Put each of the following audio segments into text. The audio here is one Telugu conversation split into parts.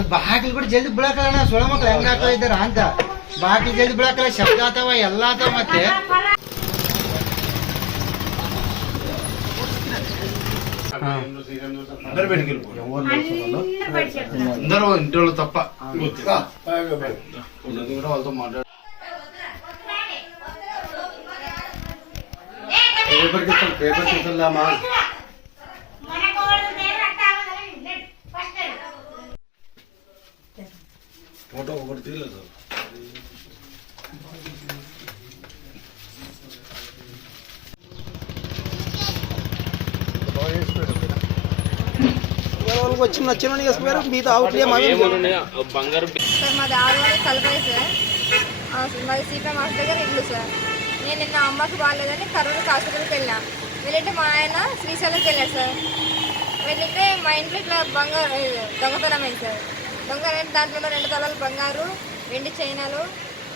ಅದು ಬಾಗಿಲು ಕೂಡ ಜಲ್ದಿ ಬಿಡಕಲ್ಲ ಸೊಳ ಮಕ್ಳು ಹೆಂಗಾಗ್ತಾ ಇದ್ದಾರ ಅಂತ ಬಾಗಿಲು ಜಲ್ದಿ ಬಿಡಕಲ್ಲ ಶಬ್ದ ಆತವ ಎಲ್ಲ ಆತವ ಮತ್ತೆ ఇంట్లో తప్ప వాళ్ళతో మాట్లాడు పేపర్ తీసుకెళ్దామా ఫోటో ఒకటి తీయలేదు వచ్చిన మీతో బంగారు సార్ మాది ఆడవాళ్ళ కలపాయి సార్ మాది సీపీ మాస్ దగ్గర ఇల్లు సార్. నేను నిన్న అమ్మకి బాగాలేదని కర్నూలు హాస్పిటల్కి వెళ్ళాను. వెళ్ళింటే మా ఆయన శ్రీశైలంకి వెళ్ళాడు సార్. వెళ్ళితే మా ఇంట్లో ఇట్లా బంగారు దొంగతనమైంది సార్. దొంగతనం దాంట్లో 2 తలాలు బంగారు, వెండి చైనాలు,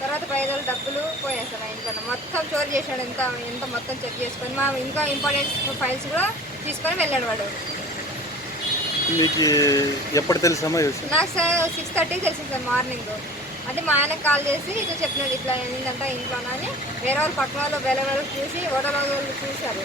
తర్వాత 5,000 డబ్బులు పోయాయి సార్. మా ఇంట్లో మొత్తం చోరీ చేశాడు. ఎంత మొత్తం చెక్ చేసుకొని మా ఇంకా ఇంపార్టెంట్ ఫైల్స్ కూడా తీసుకొని వెళ్ళాడు వాడు. మీకు ఎప్పుడు తెలుసమ్మా? నాకు సార్ 6:30కి తెలిసింది సార్ మార్నింగ్. అంటే మా ఆయనకు కాల్ చేసి ఇట్లా చెప్పినాడు ఇట్లా ఏంటంటే ఇంట్లోనా అని. వేరే వాళ్ళు పక్కన వాళ్ళు వేరే వాళ్ళు చూసి ఓటర్ వాళ్ళు చూశారు.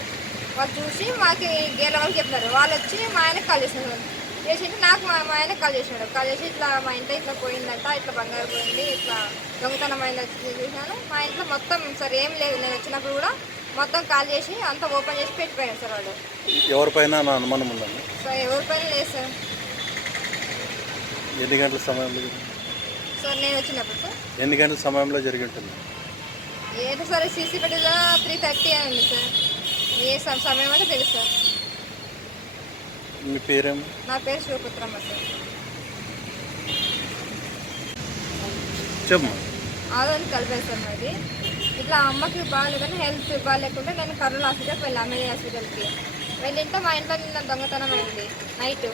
వాళ్ళు చూసి మాకు గేల వాళ్ళు చెప్పినారు. వాళ్ళు వచ్చి మా ఆయనకు కాల్ చేసినారు. చేసింటే నాకు మా ఆయనకు కాల్ చేసినాడు. కాల్ చేసి ఇట్లా మా ఇంట్లో ఇట్లా పోయిందంట, ఇట్లా బంగారు పోయింది, ఇట్లా దొంగతనం అయింది చూసాను. మా ఇంట్లో మొత్తం సార్ ఏం లేదు. నేను వచ్చినప్పుడు కూడా మొత్తం కాల్ చేసి అంతా ఓపెన్ చేసి పెట్టిపోయాడు సార్ వాడు. ఎవరిపైన అనుమానం ఉందండి? సార్ ఎవరిపైన లేదు సార్. ఎన్ని గంటల సమయంలో సార్ నేను వచ్చినప్పుడు సార్ ఎన్ని గంటల సమయంలో జరిగి ఉంటుంది? ఏదో సార్ సీసీ పెట్టిలో 3:30 అయింది సార్. ఏ సమయం అంటే తెలుసు సార్. మీ పేరేమో? నా పేరు శివపుత్రమ్మ సార్. చెప్పు. ఆదోని కలిపారు సార్ మాది. ఇట్లా అమ్మకి బాగాలేదని హెల్త్ బాగాలేకుండా నేను కర్నూలు హాస్పిటల్కి వెళ్ళాను. అమ్మాయి హాస్పిటల్కి వెళ్ళింటే మా ఇంట్లో నిన్న దొంగతనం అయింది. నైట్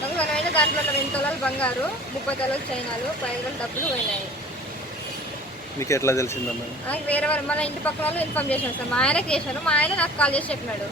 దొంగతనం అయితే దాంట్లో 2 తలాలు బంగారు, 30 తలాలు చైనాలు, 5,000 డబ్బులు పోయినాయి. మీకు ఎట్లా తెలిసిందమ్మా? నాకు వేరే వాళ్ళు మన ఇంటి పక్కన వాళ్ళు ఇన్ఫార్మ్ చేశాను సార్. మా ఆయనకి చేశాను. మా ఆయన నాకు కాల్ చేసి చెప్పినాడు.